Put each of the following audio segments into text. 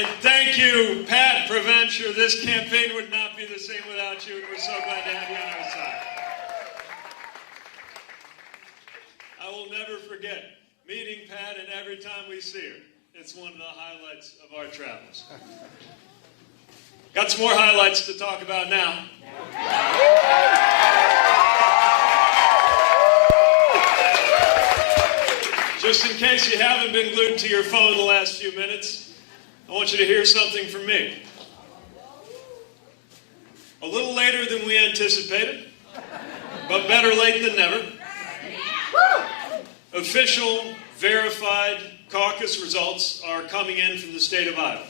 And thank you, Pat Preventure. This campaign would not be the same without you, and we're so glad to have you on our side. I will never forget meeting Pat, and every time we see her, it's one of the highlights of our travels. Got some more highlights to talk about now. Just in case you haven't been glued to your phone the last few minutes, I want you to hear something from me. A little later than we anticipated, but better late than never. Official, verified caucus results are coming in from the state of Iowa.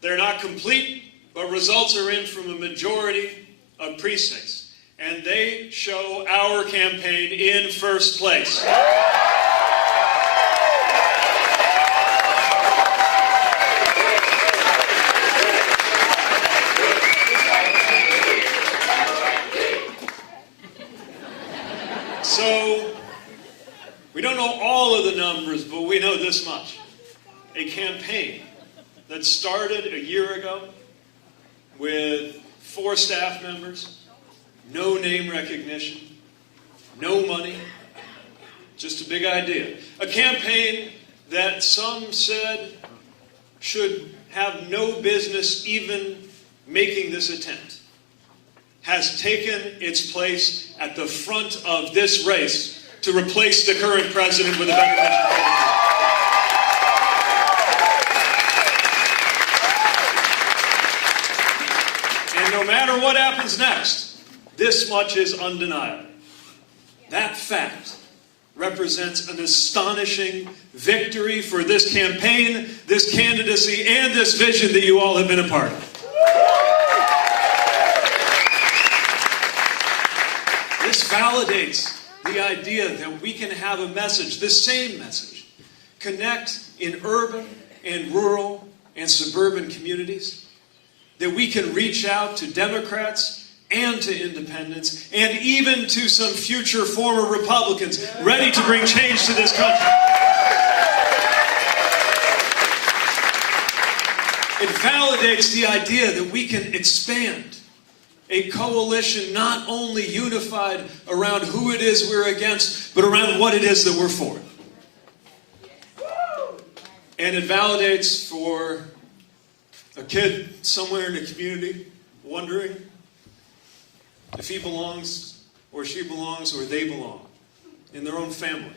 They're not complete, but results are in from a majority of precincts, and they show our campaign in first place. So, we don't know all of the numbers, but we know this much. A campaign that started a year ago with 4 staff members, no name recognition, no money, just a big idea. A campaign that some said should have no business even making this attempt, has taken its place at the front of this race to replace the current president with a better vision. And no matter what happens next, this much is undeniable. That fact represents an astonishing victory for this campaign, this candidacy, and this vision that you all have been a part of. This validates the idea that we can have a message, the same message, connect in urban and rural and suburban communities, that we can reach out to Democrats and to independents and even to some future former Republicans ready to bring change to this country. It validates the idea that we can expand a coalition not only unified around who it is we're against, but around what it is that we're for. And it validates for a kid somewhere in the community wondering if he belongs or she belongs or they belong in their own family.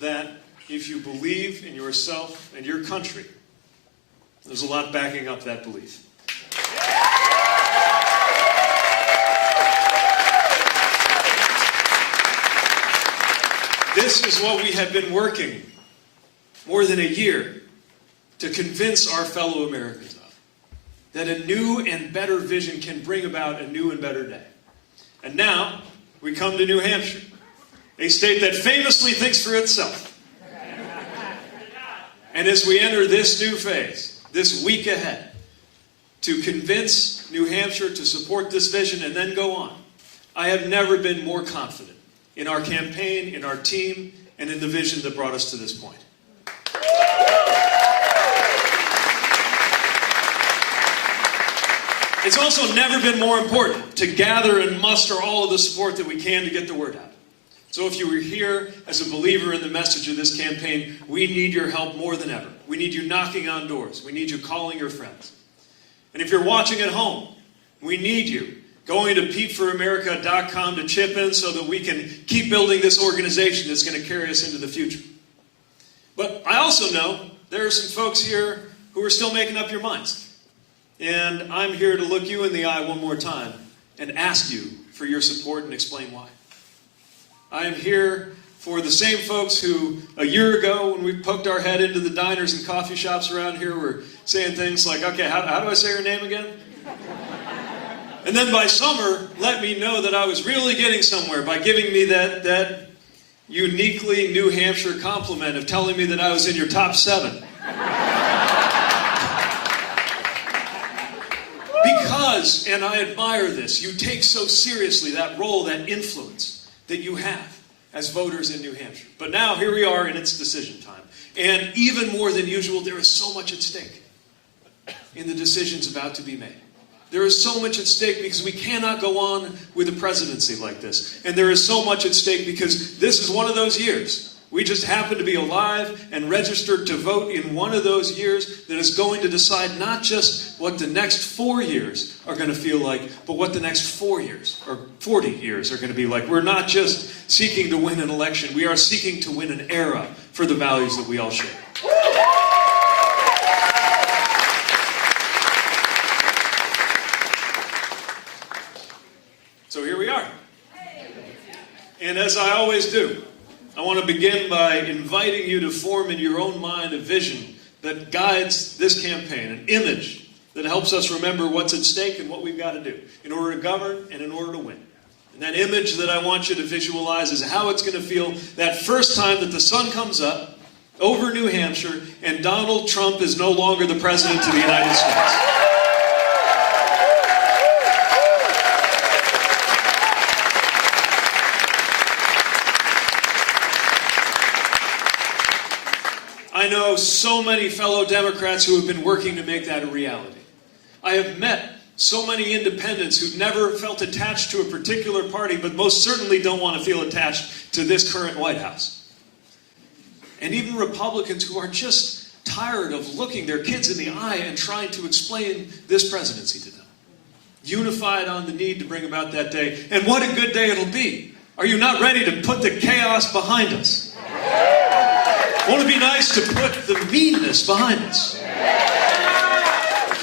That if you believe in yourself and your country, there's a lot backing up that belief. This is what we have been working more than a year to convince our fellow Americans of. That a new and better vision can bring about a new and better day. And now, we come to New Hampshire, a state that famously thinks for itself. And as we enter this new phase, this week ahead, to convince New Hampshire to support this vision and then go on, I have never been more confident in our campaign, in our team, and in the vision that brought us to this point. It's also never been more important to gather and muster all of the support that we can to get the word out. So if you were here as a believer in the message of this campaign, we need your help more than ever. We need you knocking on doors. We need you calling your friends. And if you're watching at home, we need you going to peteforamerica.com to chip in so that we can keep building this organization that's going to carry us into the future. But I also know there are some folks here who are still making up your minds. And I'm here to look you in the eye one more time and ask you for your support and explain why. I am here for the same folks who, a year ago, when we poked our head into the diners and coffee shops around here, were saying things like, okay, how do I say your name again? And then by summer, let me know that I was really getting somewhere by giving me that uniquely New Hampshire compliment of telling me that I was in your top 7. Because, and I admire this, you take so seriously that role, that influence that you have as voters in New Hampshire. But now, here we are in its decision time. And even more than usual, there is so much at stake in the decisions about to be made. There is so much at stake because we cannot go on with a presidency like this. And there is so much at stake because this is one of those years. We just happen to be alive and registered to vote in one of those years that is going to decide not just what the next 4 years are going to feel like, but what the next 4 years or 40 years are going to be like. We're not just seeking to win an election. We are seeking to win an era for the values that we all share. So here we are. And as I always do, I want to begin by inviting you to form in your own mind a vision that guides this campaign, an image that helps us remember what's at stake and what we've got to do in order to govern and in order to win. And that image that I want you to visualize is how it's going to feel that first time that the sun comes up over New Hampshire and Donald Trump is no longer the president of the United States. I know so many fellow Democrats who have been working to make that a reality. I have met so many independents who've never felt attached to a particular party, but most certainly don't want to feel attached to this current White House. And even Republicans who are just tired of looking their kids in the eye and trying to explain this presidency to them. Unified on the need to bring about that day. And what a good day it'll be. Are you not ready to put the chaos behind us? Won't it be nice to put the meanness behind us?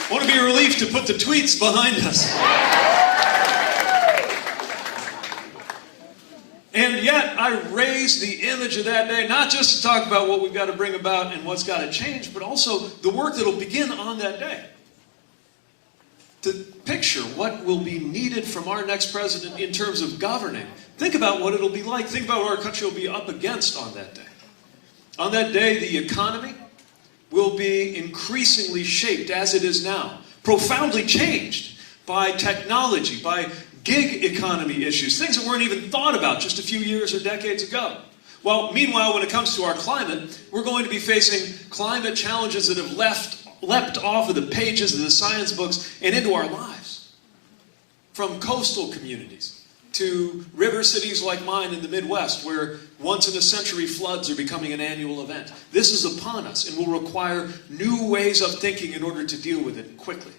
Won't it be a relief to put the tweets behind us? And yet, I raise the image of that day, not just to talk about what we've got to bring about and what's got to change, but also the work that will begin on that day. To picture what will be needed from our next president in terms of governing. Think about what it'll be like. Think about what our country will be up against on that day. On that day, the economy will be increasingly shaped, as it is now, profoundly changed by technology, by gig economy issues, things that weren't even thought about just a few years or decades ago. Well, meanwhile, when it comes to our climate, we're going to be facing climate challenges that have leapt off of the pages of the science books and into our lives. From coastal communities to river cities like mine in the Midwest, where once-in-a-century floods are becoming an annual event. This is upon us and will require new ways of thinking in order to deal with it quickly.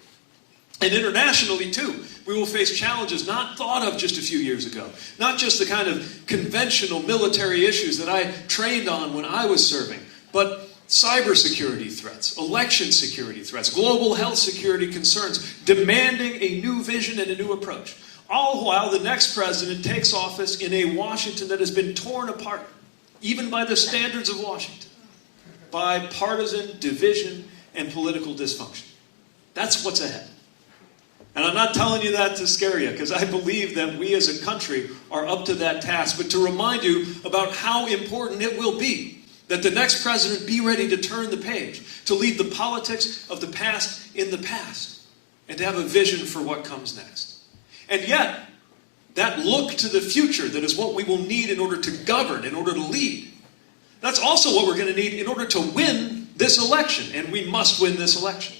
And internationally, too, we will face challenges not thought of just a few years ago. Not just the kind of conventional military issues that I trained on when I was serving, but cybersecurity threats, election security threats, global health security concerns, demanding a new vision and a new approach. All while the next president takes office in a Washington that has been torn apart, even by the standards of Washington, by partisan division and political dysfunction. That's what's ahead. And I'm not telling you that to scare you, because I believe that we as a country are up to that task, but to remind you about how important it will be that the next president be ready to turn the page, to leave the politics of the past in the past, and to have a vision for what comes next. And yet, that look to the future, that is what we will need in order to govern, in order to lead. That's also what we're going to need in order to win this election, and we must win this election.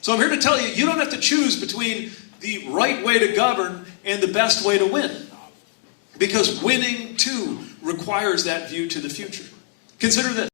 So I'm here to tell you, you don't have to choose between the right way to govern and the best way to win. Because winning, too, requires that view to the future. Consider this.